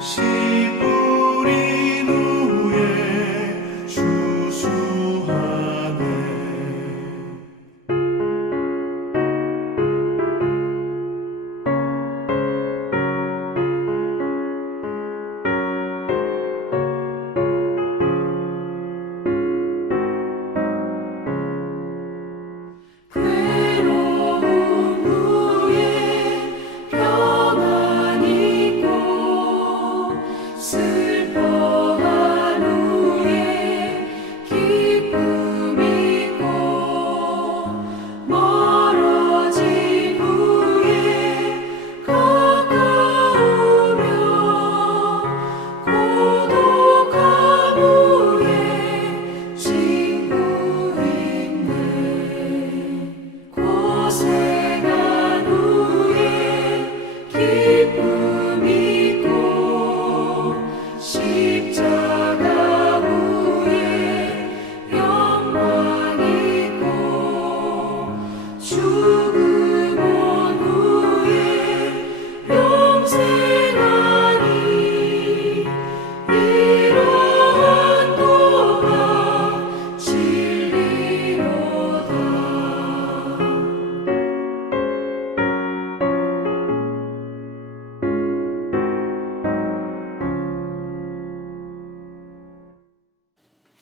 씨 뿌린 후에 추수하네.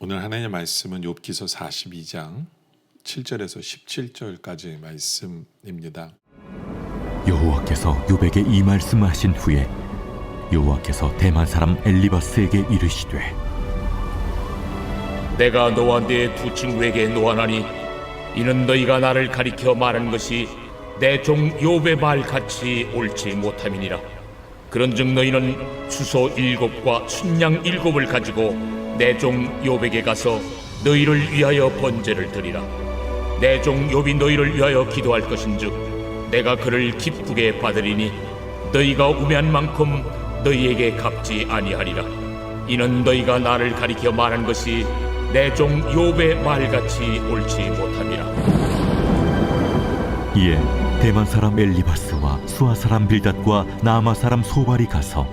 오늘 하나님의 말씀은 욥기서 42장 7절에서 17절까지의 말씀입니다. 여호와께서 욥에게 이 말씀하신 후에 여호와께서 대만 사람 엘리바스에게 이르시되 내가 너와 네 두 친구에게 노하나니 이는 너희가 나를 가리켜 말하는 것이 내 종 욥의 말같이 옳지 못함이니라. 그런즉 너희는 수소 7과 순양 7을 가지고 내 종 욥에게 가서 너희를 위하여 번제를 드리라. 내 종 욥이 너희를 위하여 기도할 것인즉 내가 그를 기쁘게 받으리니 너희가 우매한 만큼 너희에게 갚지 아니하리라. 이는 너희가 나를 가리켜 말한 것이 내 종 욥의 말같이 옳지 못함이라. 이에 대만 사람 엘리바스와 수아 사람 빌닷과 나아마 사람 소발이 가서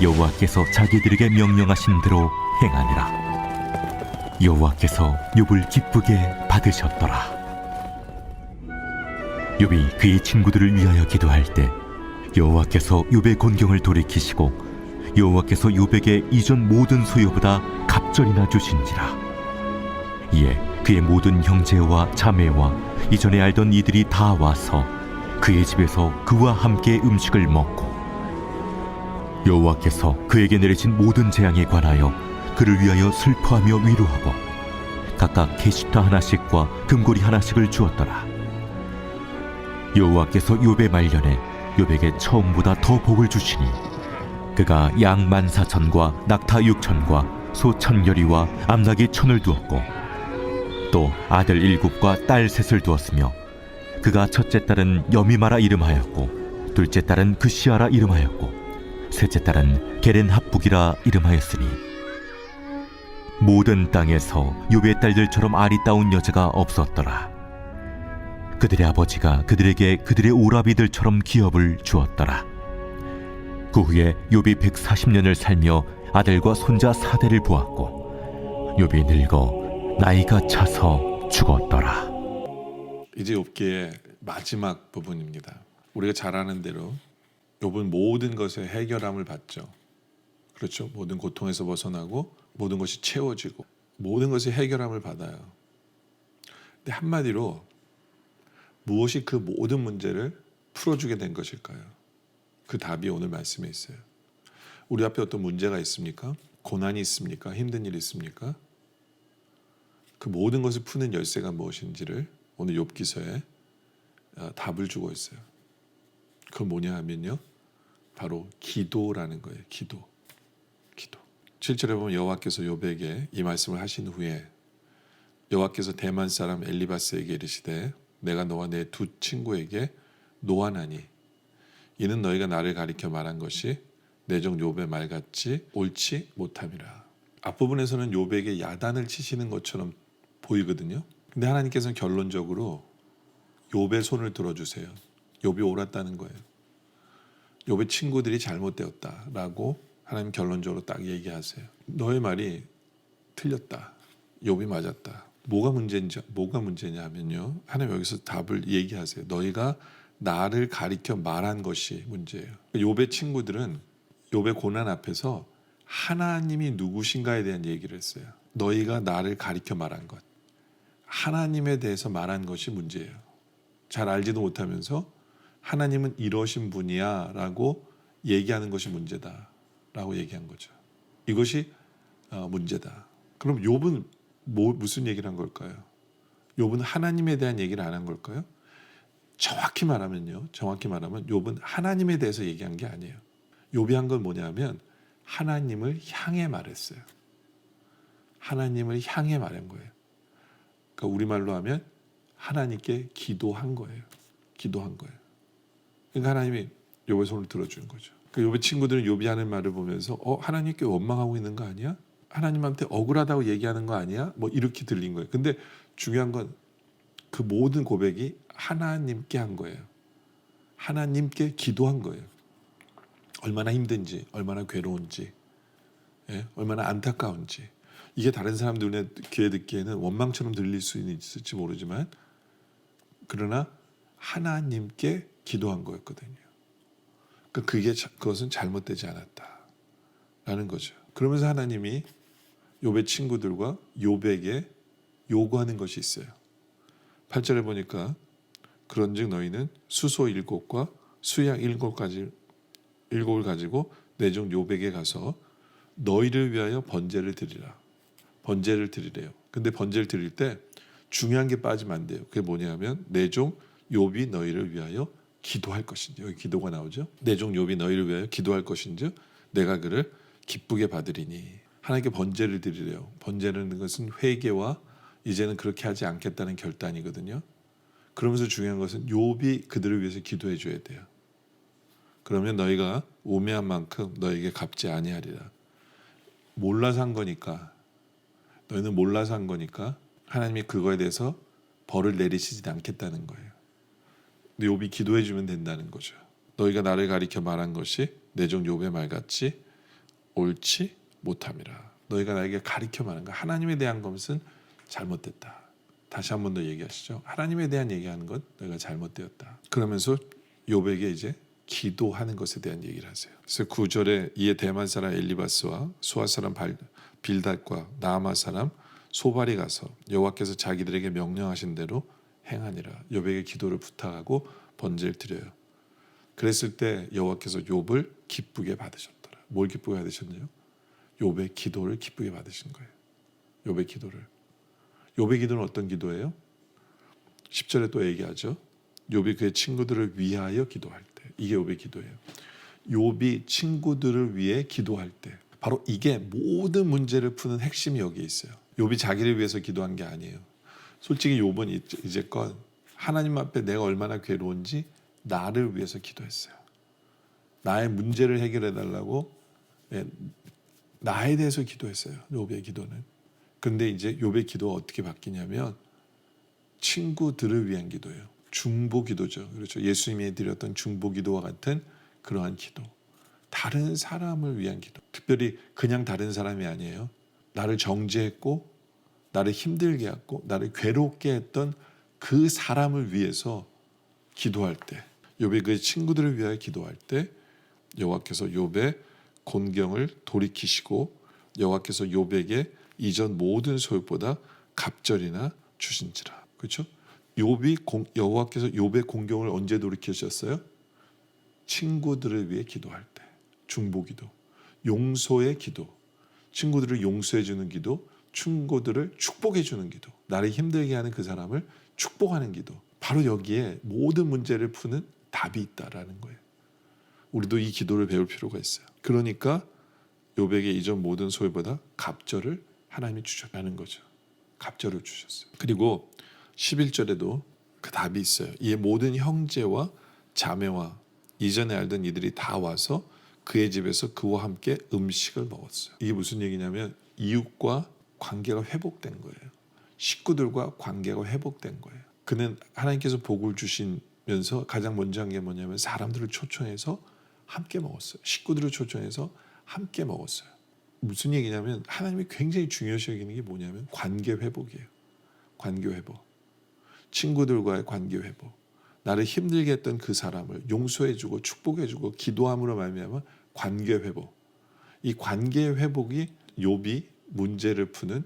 여호와께서 자기들에게 명령하신 대로 행하니라. 여호와께서 욥을 기쁘게 받으셨더라. 욥이 그의 친구들을 위하여 기도할 때 여호와께서 욥의 곤경을 돌이키시고 여호와께서 욥에게 이전 모든 소유보다 갑절이나 주신지라. 이에 그의 모든 형제와 자매와 이전에 알던 이들이 다 와서 그의 집에서 그와 함께 음식을 먹고 여호와께서 그에게 내리신 모든 재앙에 관하여 그를 위하여 슬퍼하며 위로하고 각각 게시타 하나씩과 금고리 하나씩을 주었더라. 여호와께서 욥의 말년에 욥에게 처음보다 더 복을 주시니 그가 양 14,000과 낙타 6,000과 소 1,000여리와 암낙이 1,000을 두었고 또 아들 7과 딸 3을 두었으며 그가 첫째 딸은 여미마라 이름하였고 둘째 딸은 그시아라 이름하였고 셋째 딸은 게렌합북이라 이름하였으니 모든 땅에서 욥의 딸들처럼 아리따운 여자가 없었더라. 그들의 아버지가 그들에게 그들의 오라비들처럼 기업을 주었더라. 그 후에 욥이 140년을 살며 아들과 손자 4대를 보았고 욥이 늙어 나이가 차서 죽었더라. 이제 욥기의 마지막 부분입니다. 우리가 잘 아는 대로 욥은 모든 것에 해결함을 받죠. 그렇죠? 모든 고통에서 벗어나고 모든 것이 채워지고 모든 것에 해결함을 받아요. 근데 한마디로 무엇이 그 모든 문제를 풀어주게 된 것일까요? 그 답이 오늘 말씀에 있어요. 우리 앞에 어떤 문제가 있습니까? 고난이 있습니까? 힘든 일이 있습니까? 그 모든 것을 푸는 열쇠가 무엇인지를 오늘 욥기서에 답을 주고 있어요. 그건 뭐냐 하면요, 바로 기도라는 거예요. 기도. 7절에 보면 여호와께서 욥에게 이 말씀을 하신 후에 여호와께서 대만 사람 엘리바스에게 이르시되 내가 너와 내 두 친구에게 노하나니 이는 너희가 나를 가리켜 말한 것이 내 종 욥의 말같이 옳지 못함이라. 앞부분에서는 욥에게 야단을 치시는 것처럼 보이거든요. 근데 하나님께서는 결론적으로 욥의 손을 들어주세요. 욥이 옳았다는 거예요. 욥의 친구들이 잘못되었다라고 하나님 결론적으로 딱 얘기하세요. 너의 말이 틀렸다. 욥이 맞았다. 뭐가 문제냐 하면요. 하나님 여기서 답을 얘기하세요. 너희가 나를 가리켜 말한 것이 문제예요. 욥의 친구들은 욥의 고난 앞에서 하나님이 누구신가에 대한 얘기를 했어요. 너희가 나를 가리켜 말한 것. 하나님에 대해서 말한 것이 문제예요. 잘 알지도 못하면서 하나님은 이러신 분이야 라고 얘기하는 것이 문제다 라고 얘기한 거죠. 이것이 문제다. 그럼 욥은 무슨 얘기를 한 걸까요? 욥은 하나님에 대한 얘기를 안 한 걸까요? 정확히 말하면 욥은 하나님에 대해서 얘기한 게 아니에요. 욥이 한 건 뭐냐면 하나님을 향해 말했어요. 하나님을 향해 말한 거예요. 그러니까 우리말로 하면 하나님께 기도한 거예요. 기도한 거예요. 그러니까 하나님이 욥의 손을 들어주는 거죠. 그러니까 욥의 친구들은 욥이 하는 말을 보면서 하나님께 원망하고 있는 거 아니야? 하나님한테 억울하다고 얘기하는 거 아니야? 뭐 이렇게 들린 거예요. 근데 중요한 건 그 모든 고백이 하나님께 한 거예요. 하나님께 기도한 거예요. 얼마나 힘든지, 얼마나 괴로운지, 얼마나 안타까운지. 이게 다른 사람들 귀에 듣기에는 원망처럼 들릴 수 있을지 모르지만 그러나 하나님께 기도한 거였거든요. 그것은 잘못되지 않았다라는 거죠. 그러면서 하나님이 욥의 친구들과 욥에게 요구하는 것이 있어요. 8절에 보니까 그런즉 너희는 수소 7과 수양 7을 가지고 내 종 욥에게 가서 너희를 위하여 번제를 드리라. 번제를 드리래요. 근데 번제를 드릴 때 중요한 게 빠지면 안 돼요. 그게 뭐냐면 내 종 욥이 너희를 위하여 기도할 것인지, 여기 기도가 나오죠. 내 종 욥이 너희를 위하여 기도할 것인지 내가 그를 기쁘게 받으리니. 하나님께 번제를 드리래요. 번제라는 것은 회개와 이제는 그렇게 하지 않겠다는 결단이거든요. 그러면서 중요한 것은 욥이 그들을 위해서 기도해 줘야 돼요. 그러면 너희가 우매한 만큼 너에게 갚지 아니하리라. 몰라서 한 거니까, 너희는 몰라서 한 거니까 하나님이 그거에 대해서 벌을 내리시지 않겠다는 거예요. 근데 욥이 기도해 주면 된다는 거죠. 너희가 나를 가리켜 말한 것이 내 종 욥의 말같이 옳지 못함이라. 너희가 나에게 가리켜 말한 거, 하나님에 대한 것은 잘못됐다. 다시 한 번 더 얘기하시죠. 하나님에 대한 얘기하는 것 너희가 잘못되었다. 그러면서 욥에게 이제 기도하는 것에 대한 얘기를 하세요. 그래서 9절에 이에 대만 사람 엘리바스와 수아 사람 빌닷과 나아마 사람 소발이 가서 여호와께서 자기들에게 명령하신 대로 행하니라. 욥에게 기도를 부탁하고 번제를 드려요. 그랬을 때 여호와께서 욥을 기쁘게 받으셨더라. 뭘 기쁘게 받으셨나요? 욥의 기도를 기쁘게 받으신 거예요. 욥의 기도를. 욥의 기도는 어떤 기도예요? 10절에 또 얘기하죠. 욥이 그의 친구들을 위하여 기도할 때. 이게 욥의 기도예요. 욥이 친구들을 위해 기도할 때. 바로 이게 모든 문제를 푸는 핵심이 여기에 있어요. 욥이 자기를 위해서 기도한 게 아니에요. 솔직히 욥은 이제껏 하나님 앞에 내가 얼마나 괴로운지 나를 위해서 기도했어요. 나의 문제를 해결해 달라고 나에 대해서 기도했어요. 욥의 기도는. 그런데 이제 욥의 기도가 어떻게 바뀌냐면 친구들을 위한 기도예요. 중보 기도죠. 그렇죠. 예수님이 드렸던 중보 기도와 같은 그러한 기도. 다른 사람을 위한 기도. 특별히 그냥 다른 사람이 아니에요. 나를 정죄했고 나를 힘들게 했고 나를 괴롭게 했던 그 사람을 위해서 기도할 때, 욥의 그 친구들을 위하여 기도할 때 여호와께서 욥의 곤경을 돌이키시고 여호와께서 욥에게 이전 모든 소유보다 갑절이나 주신지라. 그렇죠? 여호와께서 욥의 공경을 언제 돌이키셨어요? 친구들을 위해 기도할 때. 중보기도, 용서의 기도, 친구들을 용서해 주는 기도, 친구들을 축복해 주는 기도, 나를 힘들게 하는 그 사람을 축복하는 기도. 바로 여기에 모든 문제를 푸는 답이 있다라는 거예요. 우리도 이 기도를 배울 필요가 있어요. 그러니까 욥에게 이전 모든 소유보다 갑절을 하나님이 주셨다는 거죠. 갑절을 주셨어요. 그리고 11절에도 그 답이 있어요. 이에 모든 형제와 자매와 이전에 알던 이들이 다 와서 그의 집에서 그와 함께 음식을 먹었어요. 이게 무슨 얘기냐면 이웃과 관계가 회복된 거예요. 식구들과 관계가 회복된 거예요. 그는 하나님께서 복을 주시면서 가장 먼저 한 게 뭐냐면 사람들을 초청해서 함께 먹었어요. 식구들을 초청해서 함께 먹었어요. 무슨 얘기냐면 하나님이 굉장히 중요시 여기는 게 뭐냐면 관계 회복이에요. 관계 회복. 친구들과의 관계 회복. 나를 힘들게 했던 그 사람을 용서해주고 축복해주고 기도함으로 말미암아 관계 회복. 이 관계 회복이 욥이 문제를 푸는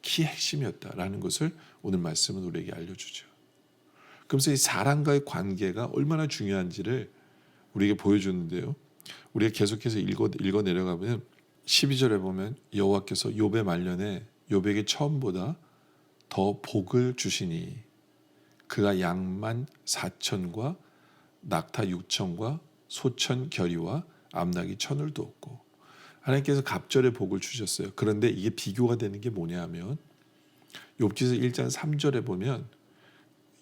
키 핵심이었다라는 것을 오늘 말씀은 우리에게 알려주죠. 그러면서 이 사람과의 관계가 얼마나 중요한지를 우리에게 보여주는데요. 우리가 계속해서 읽어 내려가면 12절에 보면 여호와께서 욥의 말년에 욥에게 처음보다 더 복을 주시니 그가 양만 4천과 낙타 6천과 소천 겨리와 암낙이 1,000을 두었고 하나님께서 갑절의 복을 주셨어요. 그런데 이게 비교가 되는 게 뭐냐 하면 욥기서 1장 3절에 보면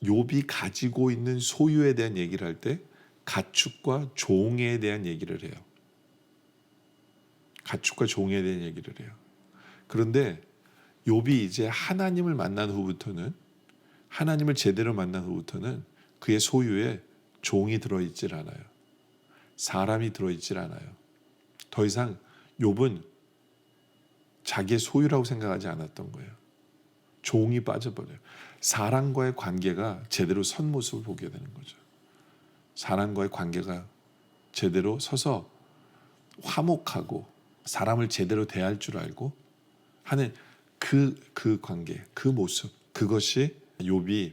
욥이 가지고 있는 소유에 대한 얘기를 할 때 가축과 종에 대한 얘기를 해요. 가축과 종에 대한 얘기를 해요. 그런데 욥이 이제 하나님을 만난 후부터는 하나님을 제대로 만난 후부터는 그의 소유에 종이 들어있질 않아요. 사람이 들어있질 않아요. 더 이상 욥은 자기의 소유라고 생각하지 않았던 거예요. 종이 빠져버려요. 사람과의 관계가 제대로 선 모습을 보게 되는 거죠. 사람과의 관계가 제대로 서서 화목하고 사람을 제대로 대할 줄 알고 하는 그 관계, 그 모습, 그것이 욥이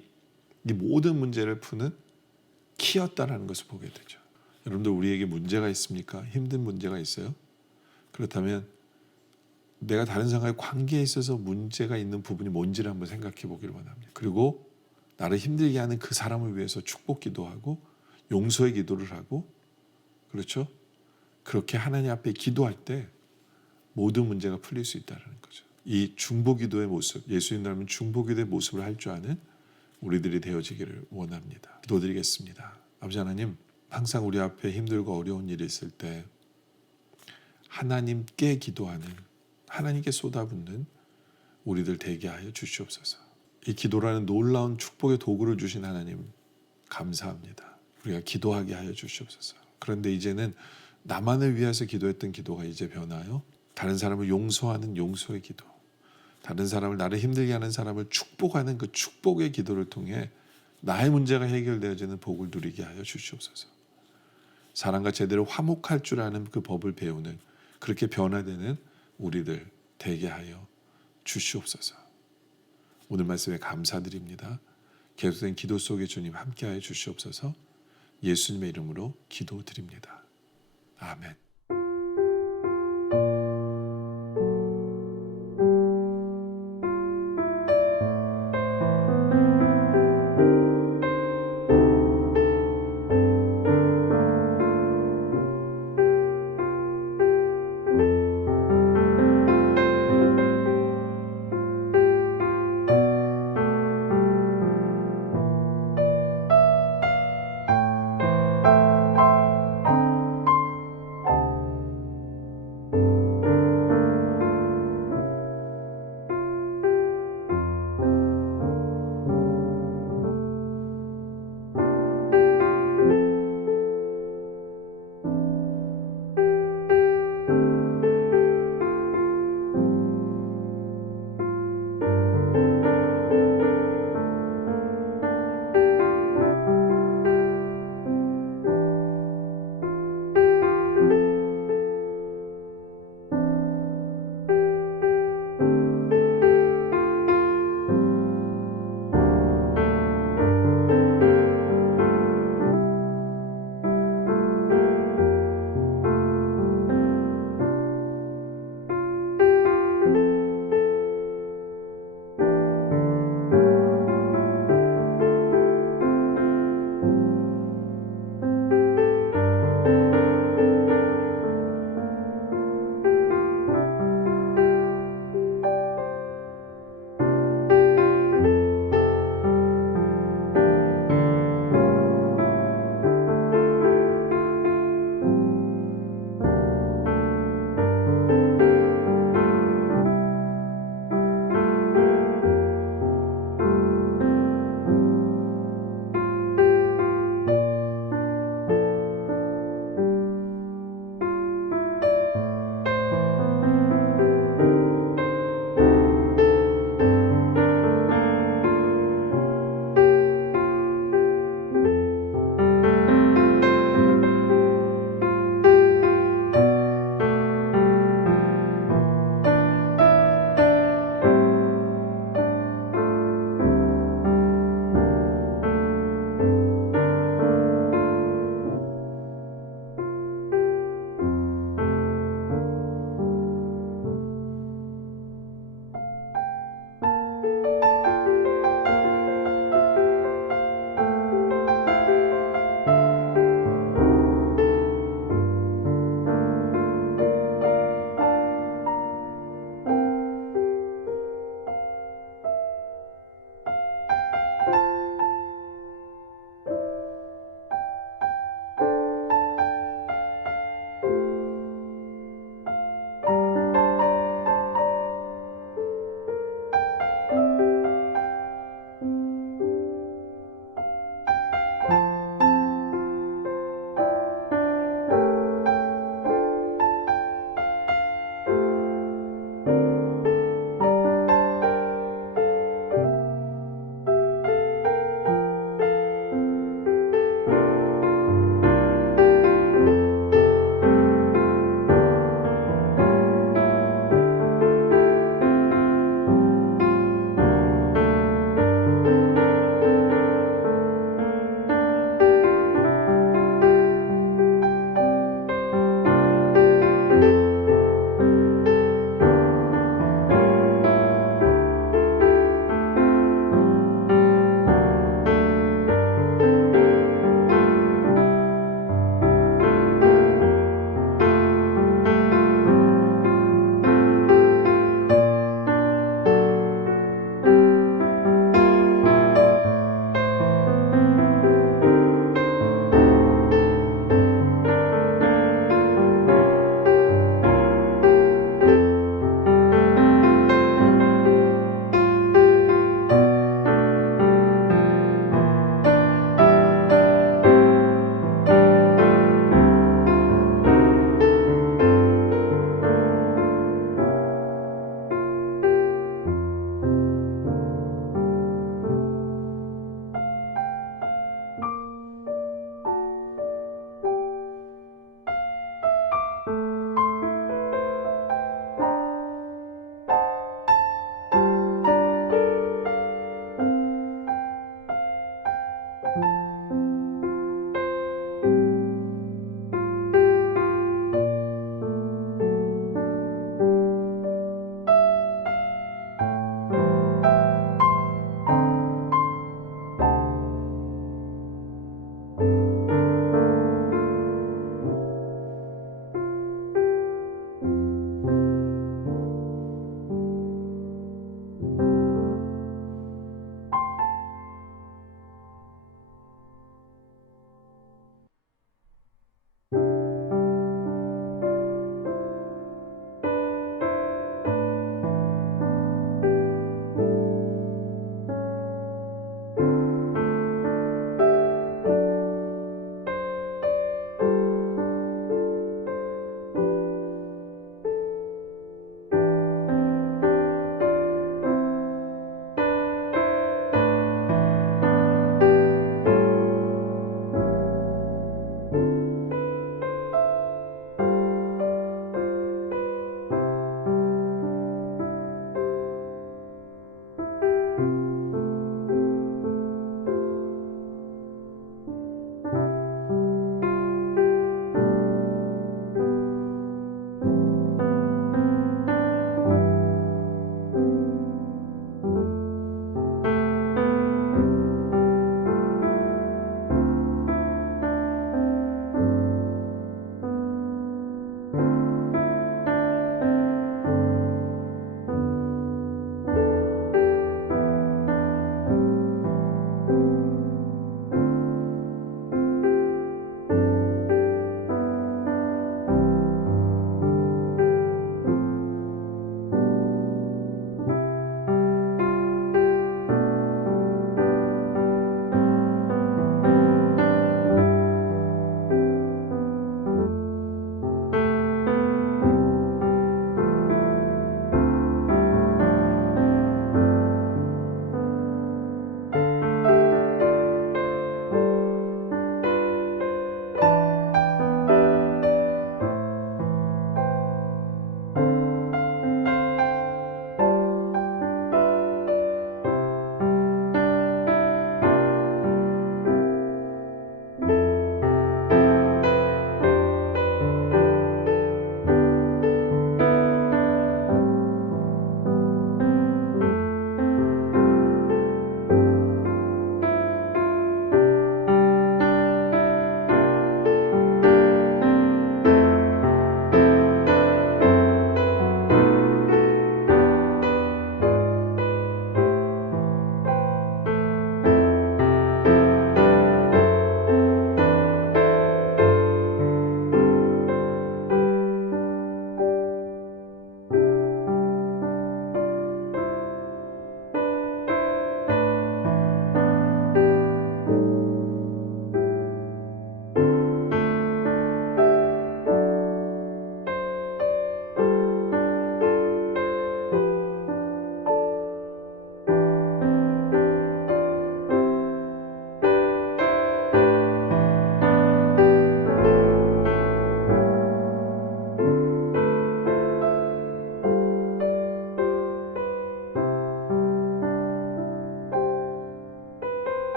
이 모든 문제를 푸는 키였다라는 것을 보게 되죠. 여러분들 우리에게 문제가 있습니까? 힘든 문제가 있어요? 그렇다면 내가 다른 사람과의 관계에 있어서 문제가 있는 부분이 뭔지를 한번 생각해 보기를 원합니다. 그리고 나를 힘들게 하는 그 사람을 위해서 축복 기도하고 용서의 기도를 하고 그렇죠? 그렇게 하나님 앞에 기도할 때 모든 문제가 풀릴 수 있다는 거죠. 이 중보기도의 모습, 예수님 닮은 중보기도의 모습을 할 줄 아는 우리들이 되어지기를 원합니다. 기도드리겠습니다. 아버지 하나님, 항상 우리 앞에 힘들고 어려운 일이 있을 때 하나님께 기도하는, 하나님께 쏟아붓는 우리들 되게 하여 주시옵소서. 이 기도라는 놀라운 축복의 도구를 주신 하나님 감사합니다. 우리가 기도하게 하여 주시옵소서. 그런데 이제는 나만을 위해서 기도했던 기도가 이제 변하여 다른 사람을 용서하는 용서의 기도, 다른 사람을, 나를 힘들게 하는 사람을 축복하는 그 축복의 기도를 통해 나의 문제가 해결되어지는 복을 누리게 하여 주시옵소서. 사람과 제대로 화목할 줄 아는 그 법을 배우는, 그렇게 변화되는 우리들 되게 하여 주시옵소서. 오늘 말씀에 감사드립니다. 계속된 기도 속에 주님 함께하여 주시옵소서. 예수님의 이름으로 기도드립니다. 아멘.